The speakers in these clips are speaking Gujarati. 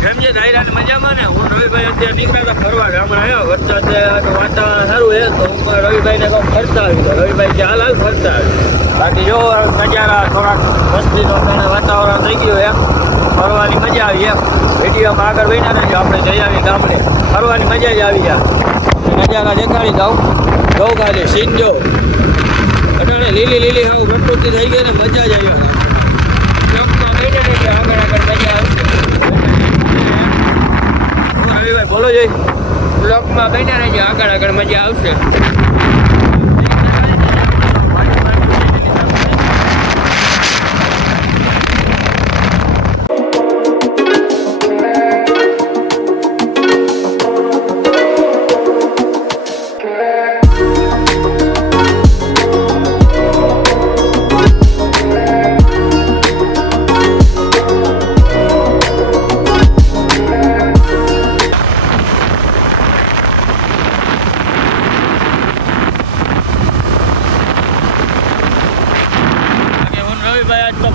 કેમ છે ધાયરાની મજામાં ને? હું રવિભાઈ અત્યારે નીકળ્યા હતા ફરવા, ગામડા આવ્યો, વરસાદ વાતાવરણ સારું છે તો હું રવિભાઈને કહું ફરતા આવી. તો રવિભાઈ કે હાલ ફરતા આવી. બાકી જો નજારા થોડાક મસ્તીનો વાતાવરણ થઈ ગયું એમ, ફરવાની મજા આવી એમ. વિડીયોમાં આગળ વહીને રહેજો, આપણે જઈ આવી ગામડે, ફરવાની મજા જ આવી જાય. નજારા દેખાડી દઉં, જોઉં ખાલી સીન જો એટલે લીલી લીલી હું પ્રકૃતિ થઈ ગઈ ને મજા જ આવી. આગળ આગળ મજા આવશે. રવિભાઈ બોલો જઈ બ્લોકમાં બન્યા રહેજો, આગળ આગળ મજા આવશે.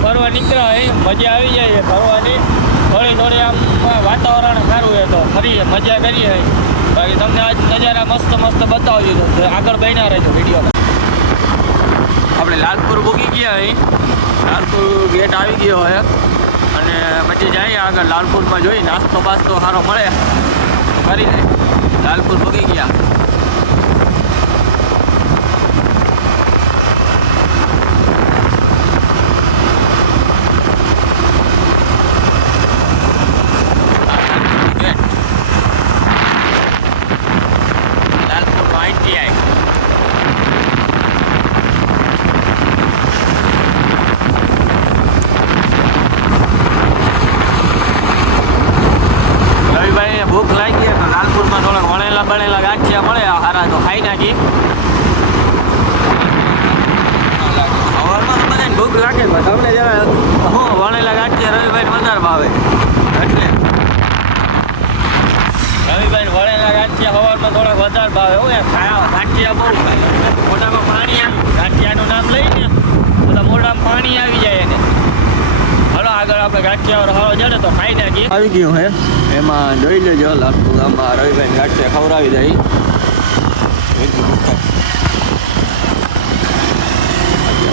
ફરવા નીકળ્યા મજા આવી જાય ફરવાની. થોડી થોડી આમ વાતાવરણ સારું છે તો ફરીએ મજા કરીએ. બાકી તમને આજ નજારા મસ્ત મસ્ત બતાવી દીધો, આગળ બન્યા રહેજો વિડીયોમાં. આપણે લાલપુર ભૂગી ગયા અહીં, લાલપુર ગેટ આવી ગયો હોય અને પછી જઈએ આગળ. લાલપુરમાં જોઈ નાસ્તો બાસ્તો સારો મળે કરી લે. લાલપુર ભૂગી ગયા. ભૂખ લાગી તો લાલપુરમાં થોડાક વણેલા બણેલા ગાંઠિયા મળે સારા તો ખાઈ નાખી. સવારમાં તો બધાને ભૂખ લાગે પણ તમને જરા હું વણેલા ગાંઠિયા રવિભાઈ વધારે ભાવે એટલે રવિભાઈ વણેલા ગાંઠિયા સવારમાં થોડાક વધારે ભાવે. હું ખાયા ગાંઠિયા બહુ ખાય, મોઢામાં પાણી આવે. ગાંઠિયાનું નામ લઈને બધા મોઢામાં પાણી આવી જાય એને. હલો આગળ આપણે ગાંઠિયા હારો જડે તો ખાઈ નાખીએ. આવી ગયું હે એમાં જોઈ લેજો. લાલપુર ગામમાં રવિભાઈ ગાંઠિયા ખવડાવી દઈ.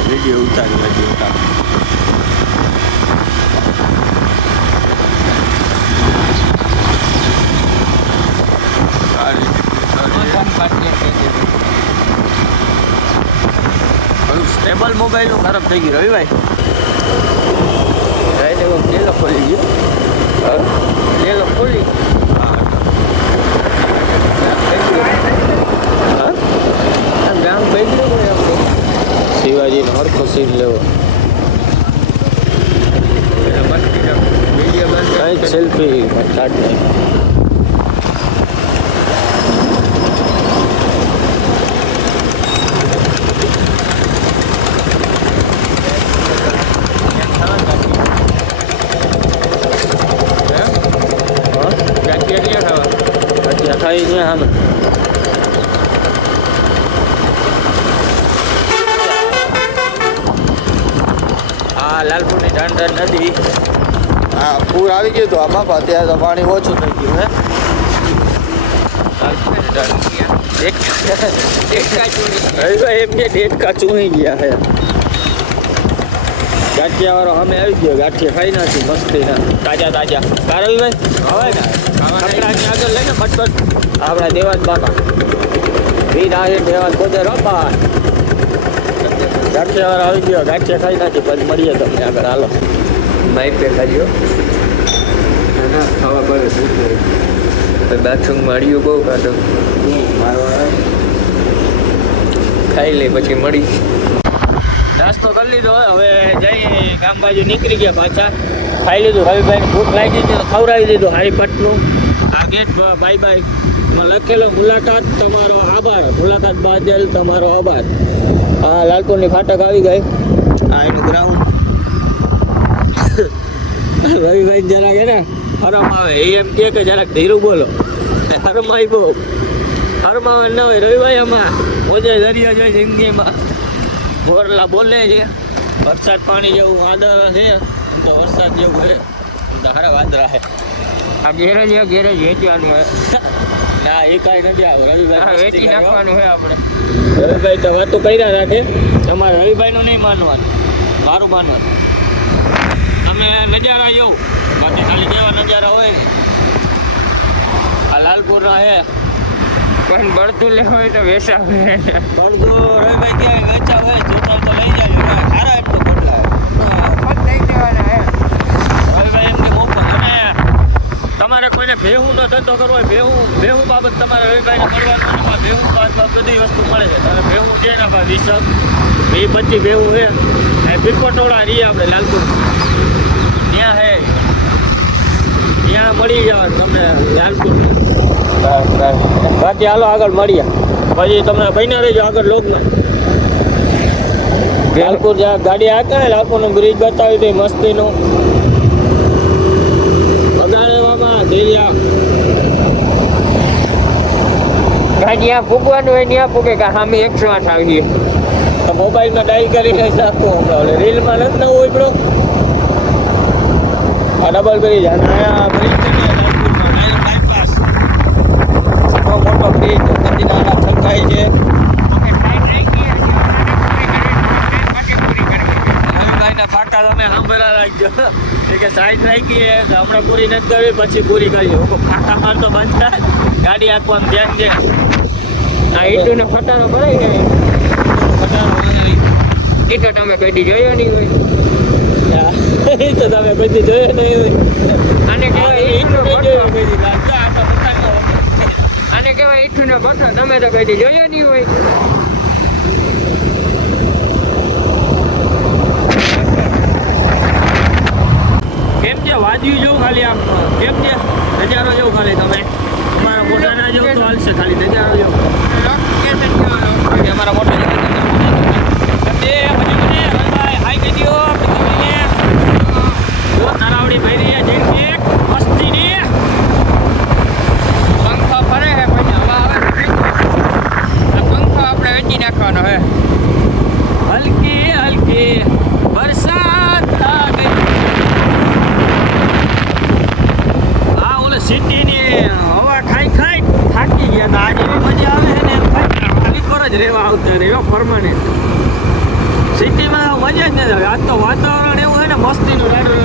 વિડીયો ઉતારી સ્ટેબલ મોબાઈલનું ખરાબ થઈ ગયું રવિભાઈ. લેલો ખોલી ગયો, લેલો ખોલી ગામ બેઠું શિવાજીનો હરખો સીન લેવો. કઈ સેલ્ફી સ્ટાર્ટ નહીં. ખાઈ ગયા સામે હા લાલપુરની ઢાંઢર નદી. હા પૂર આવી ગયું હતું આમાં, અત્યારે તો પાણી ઓછું થઈ ગયું હે. એમને ડેટકા ચૂહી ગયા હે. ગાંઠિયા વાળો અમે આવી ગયો, ગાંઠિયા ખાઈ નાખી મસ્તીના તાજા તાજા. કારવીભાઈ હવે ને કપડાની આગળ લઈને ફટફટ આપણા દેવાજ બાપા વીર આવે દેવાજ પોતે રપા. ગાંઠિયા વાળો આવી ગયો, ગાંઠિયા ખાઈ નાખી પછી મળીએ તમને આગળ. હાલો માઇક પે ખાજો ખાવા પડે બાથરૂમ મળ્યું બહુ કાઢો ખાઈ લે પછી મળી. નાસ્તો કરી લીધો, હવે જઈ ગામ બાજુ નીકળી ગયા પાછા. ખાઈ લીધું, રવિભાઈને ભૂખ લાગી હતી તો ખવડાવી દીધું હારીફટનું. આ ગેટ બાય બાય માં લખેલો મુલાકાત તમારો આભાર, મુલાકાત બદલ તમારો આભાર. હા લાલપુરની ફાટક આવી ગઈ. આ એનું ગ્રાઉન્ડ. રવિભાઈ જરાક ને હરમ આવે એમ કે જરાક ધીરું બોલો. હરમાઈ બહુ હરમાવે ન હોય રવિભાઈ. આમાં મોજે દરિયા જોઈએ જિંદગીમાં. મોરલા બોલે છે વરસાદ પાણી જેવું વાદળ છે તો વરસાદ જેવું છે તો હારા વાદળા છે. આ ગેરેજ વેચવાનું હોય ના એ કાંઈ નથી આવે રવિભાઈ વેચી નાખવાનું હોય આપણે રવિભાઈ તો વાતો કર્યા રાખે તમારે રવિભાઈનું નહીં માનવાનું મારું માનવાનું તમે નજારા જોવો બાકી ખાલી કેવા નજારા હોય ને આ લાલપુરના હે પણ બળતું લેવું હોય તો વેચાવે બળદો રવિભાઈ ક્યાંય વેચા હોય જોતા તો લઈ જાય સારા એટલો બદલાય લઈ દેવાના હે રવિભાઈ એમને મોકો અને તમારે કોઈને ભેહું નો ધંધો કરવો હોય ભેહું બાબત તમારે રવિભાઈને મળવાનું હોય ભેહું બાબત બધી વસ્તુ મળે છે તમે ભેહું છે ને ભાઈ 20 25 ભેહું છે એ પીપટોળા રહીએ આપણે લાલપુર ત્યાં હે ત્યાં મળી જવાનું તમને લાલપુર બાકી હાલો આગળ મળીએ પછી તમે બન્યા રહેજો આગળ લોકમાં લાલપુર જ્યાં ગાડી આવતા ને લાલપુરનું બ્રિજ બતાવી દઈ મસ્તીનું બગાડવામાં ધીર્યા જ્યાં પૂગવાનું હોય ત્યાં પૂગે કે સામે 108 આવીએ તો મોબાઈલમાં ડાયલ કરીને નાખવું હમણાં રીલમાં નથી નવું હોય બ્રો આ ડબલ બ્રિજ અને આ બ્રિજ બાયપાસ મોટો બ્રિજ નદી નાના છલકાય છે રવિભાઈના ફાટા તમે સાંભળવા રાખજો કે સાઈડ રાખીએ હમણાં પૂરી નથી કરવી પછી પૂરી કરીએ ફાટા મારતો બંધ થાય ગાડી આખવાનું ધ્યાન દે આ ઈટુને ફટાનો ભરાઈ જાય એ તો તમે કદી જોયો નહીં હોય એ તો તમે કદી જોયો નહીં હોય આને કહેવાય આને કહેવાય ઈઠુનો ભઠ્ઠો તમે તો કદી જોયો નહીં હોય કેમ છે વાજ્યું જોઉં ખાલી આમ કેમ છે નજારો જોઉં ખાલી તમે તમારા મોટા ના જોઉં તો હાલશે ખાલી નજારો જોઉં અમારા મોટા હાઈ કહી દો નારાવડી ભરી જઈને મસ્તીની પંખો ફરે છે પછી હવા આવે પંખો આપણે વેચી નાખવાનો હે હલકી હલકી વરસાદ આ ગઈ આ ઓલે સિટીની હવા ખાઈ થાકી ગયા ના આજે મજા આવે છે ને ખાલી પર જ રહેવા આવતા રહ્યો પરમાનન્ટ સિટીમાં મજા જ નથી આવે આજ તો વાતાવરણ એવું હોય ને મસ્તીનું રાડું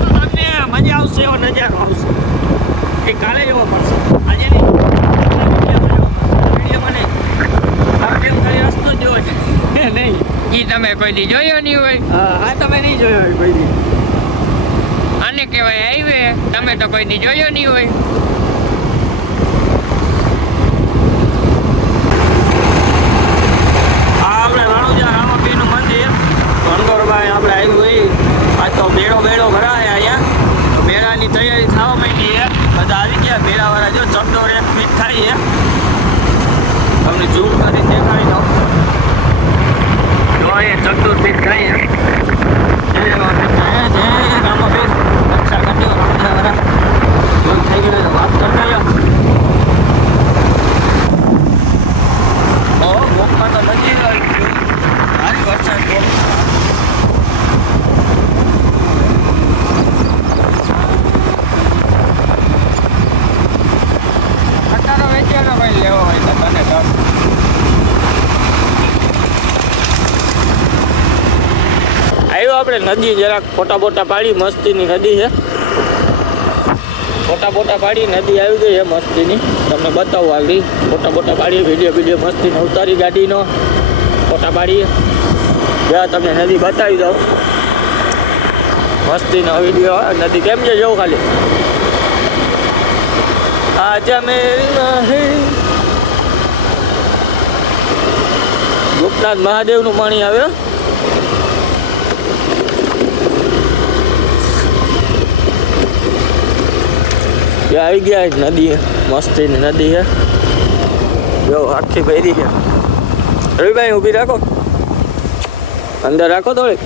તમને મજા આવશે એવો નજારો આવશે એ કાલે એવો પડશે આજે નહીં રસ્તો જોવો છે નહીં એ તમે કોઈ દી જોયો નહીં હોય હા તમે નહીં જોયો હોય કોઈ દી આને કહેવાય હાઈવે તમે તો કોઈ દી જોયો નહીં હોય આપણે રણુજા રામાપીરનું મંદિર ગણગોરભાઈ આપણે આવ્યું હોય આજ તો બેડો ભરાય અહીંયા તો મેળાની તૈયારી થવા માંડી છે બધા આવી ગયા મેળાવાળા જો ચકડોળ એક ફીટ થાય છે તમને ઝૂમ કરી દેખાડી દો જો અહીંયા ચકડોળ ફીટ થાય છે જય રામાપીર રક્ષા કરજો રણુજાવાળા જો થઈ ગયું વાત કરતા જાઓ મોકમાં તો મંદિર આવી ગયું ભારી વરસાદ ખટારો વેચ્યાનો ભાઈ લેવો હોય તો તને તો આવ્યો આપણે નદી જરાક ફોટા બોટા પાડી મસ્તીની નદી છે ફોટા પાડી નદી આવી ગઈ છે મસ્તીની તમને બતાવું આગળ ફોટા પાડી વિડીયો મસ્તીનો ઉતારી ગાડીનો ફોટા પાડીએ જ્યાં તમને નદી બતાવી દઉં મસ્તીનો વિડીયો નદી કેમ છે જવું ખાલી આજા મેરી ગોપનાથ મહાદેવનું પાણી આવે આવી ગયા નદી મસ્તીની નદી છે જો આખી ભરી છે રવિભાઈ ઊભી રાખો અંદર રાખો થોડીક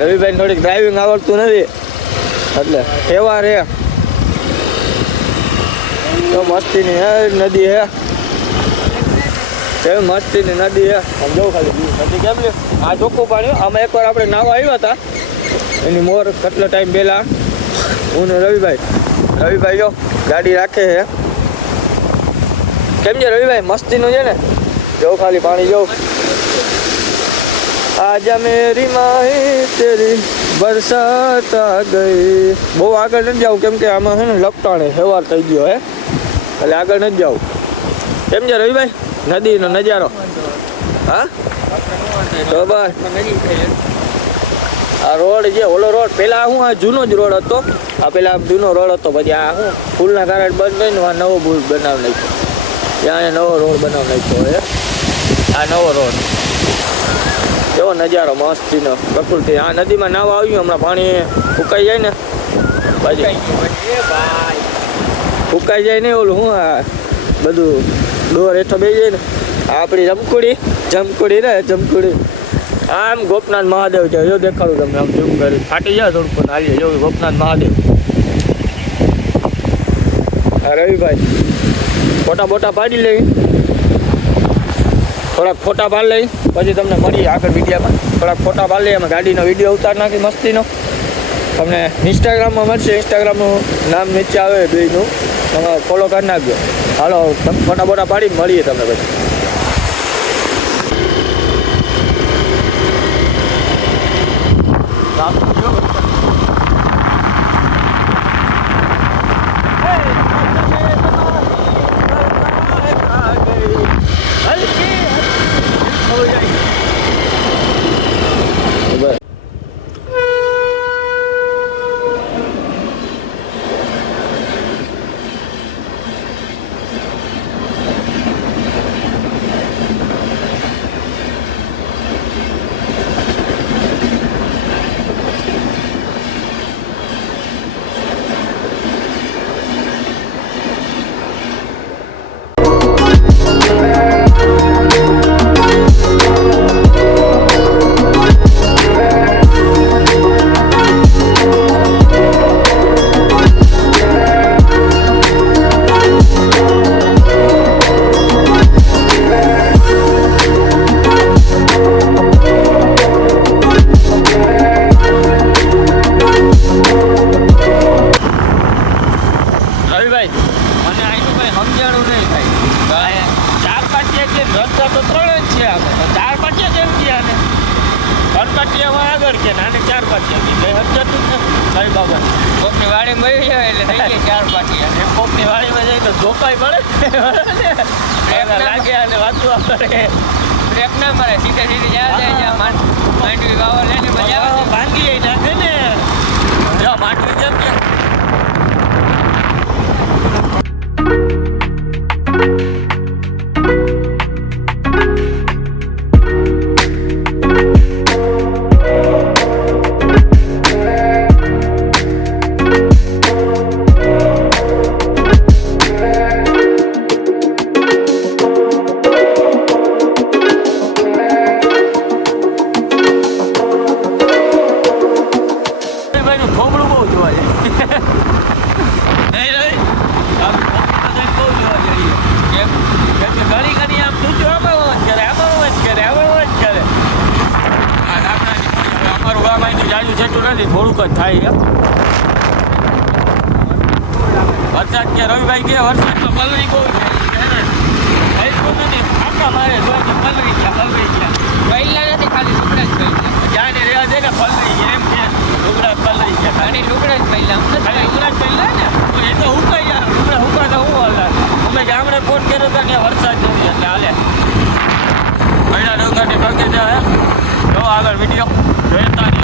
રવિભાઈ થોડીક ડ્રાઇવિંગ આવડતું નથી એટલે એવા રે તો મસ્તીની નદી છે મસ્તીની નદી છે આમ જવું ખાલી નદી કેમ લે આ ચોખ્ખું પાણી આમાં એકવાર આપણે નાવા આવ્યા હતા એની મોર કેટલો ટાઈમ પહેલાં હું ને રવિભાઈ જો ગાડી રાખે છે. કેમ છે રવિભાઈ, મસ્તીનું છે ને? જો ખાલી પાણી જો. આજા મેરી માહી તેરી બરસાત આ ગઈ. બહુ આગળ નથી જાઉં કેમ કે આમાં છે ને લપટાણે સવાર થઈ ગયો હે, એટલે આગળ નથી જાઉં. કેમ છે રવિભાઈ નદીનો નજારો? હા તો બસ આ રોડ છે, ઓલો રોડ પેલા હું આ જૂનો જ રોડ હતો. આ પેલા જૂનો રોડ હતો, પછી આ હું પુલના કારણે બંધ થઈને આ નવો પુલ બનાવી નાખ્યો. ત્યાં નવો રોડ બનાવી નાખ્યો છે. આ નવો રોડ કેવો નજારો મસ્તીનો પ્રકૃતિ. આ નદીમાં નાવા આવ્યું હમણાં, પાણી ફૂંકાઈ જાય ને પછી ફૂંકાઈ જાય ને ઓલું હું આ બધું ડોર હેઠો બેસી જાય ને. આપણી જમકુડી ને જમકુડી. આમ ગોપનાથ મહાદેવ છે, જો દેખાડું તમને આમ ઝૂમ કરી. ફાટી જાય થોડુંક પણ હાલીએ. જો ગોપનાથ મહાદેવ. હા રવિભાઈ ફોટા બોટા પાડી લઈ, થોડાક ફોટા પાડી લઈ, પછી તમને મળીએ આગળ વિડીયોમાં. થોડાક ફોટા પાડી લઈએ, અમે ગાડીનો વિડીયો ઉતાર નાખી મસ્તીનો. તમને ઇન્સ્ટાગ્રામમાં મળશે, ઇન્સ્ટાગ્રામનું નામ નીચે આવે બેયનું, તમે ફોલો કરી નાખજો. હાલો તમે ફોટા બોટા પાડી મળીએ તમને પછી. કોકની વાડી મળી જાય એટલે થઈ જાય 4 પાટિયા. કોકની વાડીમાં જાય તો ધોકાઈ પડે લાગે અને વાતું કરે. બ્રેક ના મારે સીધે જાય જ્યાં માંડવી વાવર લઈને મજા આવે. ભાંગી નાખે ને જો માંડવી જેમ કે થોડુંક જ થાય એમ. વરસાદ કે રવિભાઈ કે વરસાદ તો પલળી બહુ છે નથી. આખા મારે જોઈ પલળી ગયા પહેલા નથી ખાલી લુગડા જ પહેલા. જાણે રહ્યા છે ને પલળી ગયા એમ કે લુગડા પલળી ગયા. ખાલી લુગડા જ પહેલા. ખાલી લુગડા જ પહેલા ને એ તો હુકાઈ ગયા. લુગડા હુકાતા હું હાલ અમે ગામડે ફોન કર્યો હતો ને વરસાદ નથી એટલે હાલે મહિના ડોકાની ભાગી જાય. જો આગળ વિડીયો જોતા નહીં.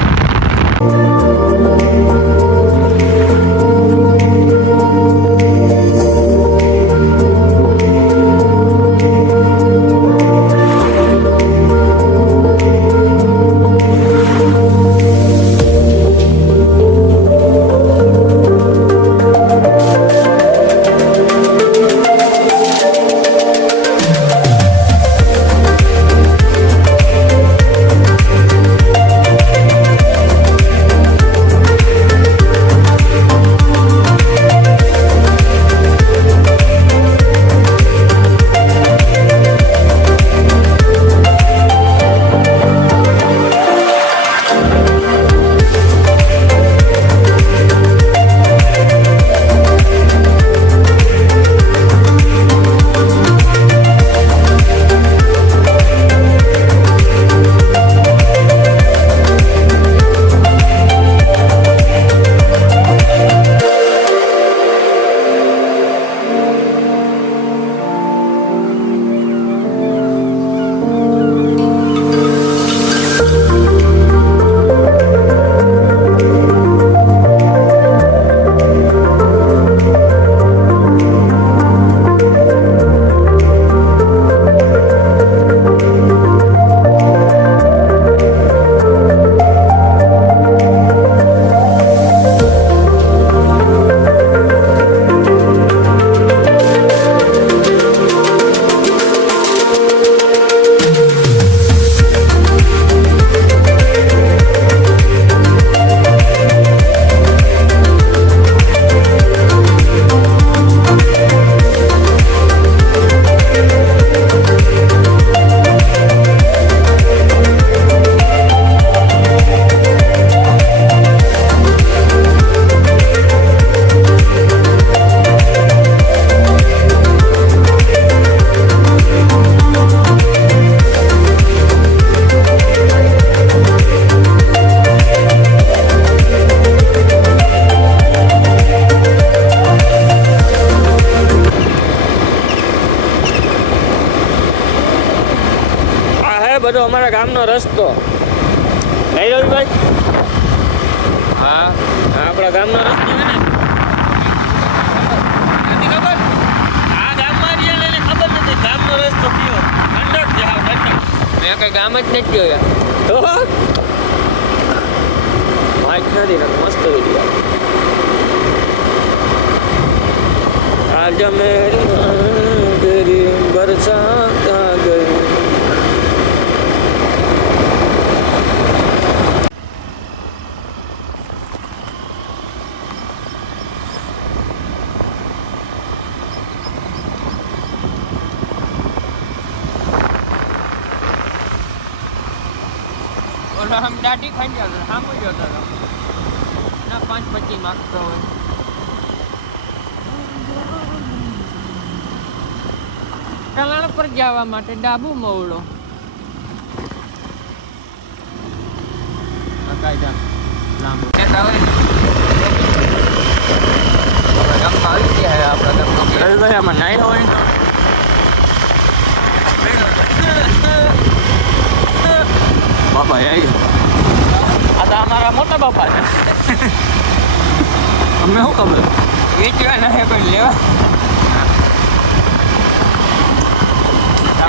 આપણા ગામનો રસ્તો નહીં રવિભાઈ? હા આપણા ગામનો રસ્તો છે ને, નથી ખબર? આ ગામમાં રહીએ ને એને ખબર નથી ગામનો રસ્તો કયો. ઠંડક છે, હા ઠંડક. મેં કઈ ગામ જ નથી જોયા. તો માઇક નથી ને મસ્ત વિડીયો. आज मेरी बरसात आ गई. और हम दाढ़ी खाई जाते हम ही जाता था ना 5-25 मांगता હોય. કલાણ પર જવા માટે ડાબુ મોવડો બાપા આ તો અમારા મોટા બાપા છે. અમને શું ખબર વેચવા ના કોઈ લેવા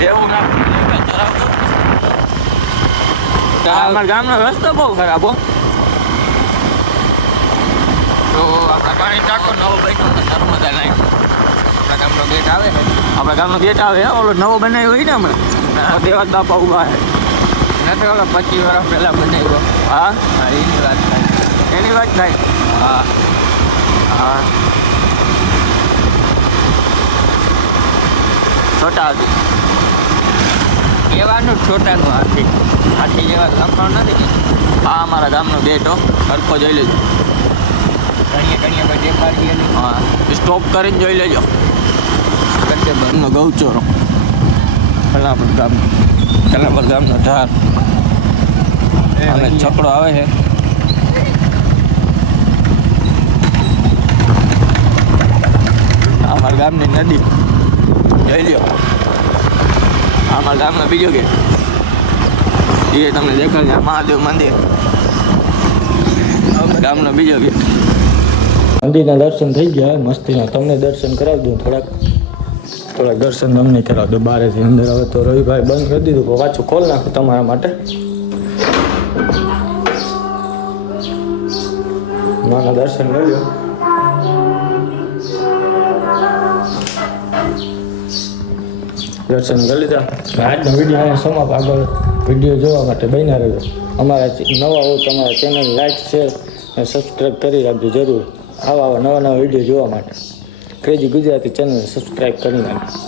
એવું અમારા ગામનો રસ્તો બહુ ખરાબ હો. તો આપણા પાણી ટાંકો નવો બન્યો નર્મદા લાઈન આપણા ગામનો ગેટ આવે ને, આપણા ગામનો ગેટ આવે ઓલો નવો બનાવ્યો હોય ને હમણાં દેવાજ બાપા ઉભા છે નથી ઓલો 25 વર્ષ પહેલા બનાવ્યો. હા હા એની વાત થાય, એની વાત થાય. હા હા છોટા હતી એવાનું છોટાનું હાથી હાથી જેવા લખણ નથી. હા અમારા ગામનો ગેટ હો સરખો જોઈ લેજો. ઘણીએ કોઈ દેખાડીએ નહીં. હા સ્ટોપ કરીને જોઈ લેજો. કચ્છનો ગૌચરો કલાપર ગામનો ઢાર અને છકડો આવે છે. અમારા ગામની નદી જોઈ લ્યો. અમારા ગામનો બીજો ગેટ એ તમને દેખાય મહાદેવ મંદિર. ગામનો બીજો ગેટ. મંદિરના દર્શન થઈ ગયા મસ્તીના. તમને દર્શન કરાવી દઉં થોડાક દર્શન તમને કરાવી દઉં બહારેથી અંદર. હવે તો રવિભાઈ બંધ કરી દીધું, પાછું ખોલ નાખું તમારા માટે. માના દર્શન કરી લો. દર્શન કરી લીધા. આજનો વિડીયો અહીંયા સમાપ્ત. આગળ વિડીયો જોવા માટે બન્યા રહેજો. અમારા નવા હોય તો અમારા ચેનલ લાઈક શેર અને સબસ્ક્રાઈબ કરી રાખજો જરૂર. આવા નવા વિડીયો જોવા માટે ક્રેઝી ગુજરાતી ચેનલ સબસ્ક્રાઈબ કરી નાખજો.